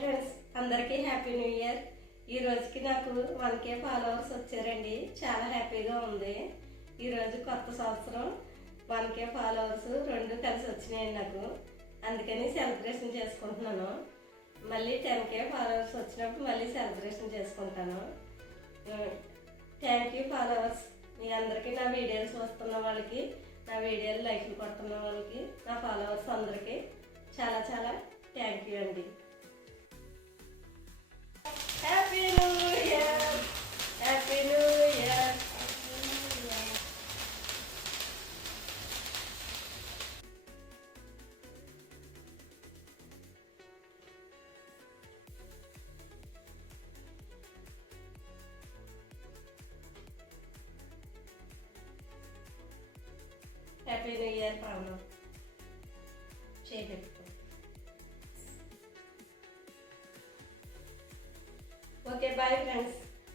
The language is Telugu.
ఫ్రెండ్స్, అందరికీ హ్యాపీ న్యూ ఇయర్. ఈ రోజుకి నాకు 1K ఫాలోవర్స్ వచ్చారండి. చాలా హ్యాపీగా ఉంది. ఈరోజు కొత్త సంవత్సరం, 1K ఫాలోవర్స్ రెండు కలిసి వచ్చినాయి నాకు. అందుకని సెలబ్రేషన్ చేసుకుంటున్నాను. మళ్ళీ 10K ఫాలోవర్స్ వచ్చినప్పుడు మళ్ళీ సెలబ్రేషన్ చేసుకుంటాను. Thank you followers. మీ అందరికీ, నా వీడియోస్ వస్తున్న వాళ్ళకి, నా వీడియోలు లైక్లు కొడుతున్న వాళ్ళకి, నా ఫాలోవర్స్ అందరికీ చాలా చాలా థ్యాంక్ యూ అండి. Happy new year, happy new year. Happy new year Pavana. చేయబెట్టుకో. Okay, bye friends.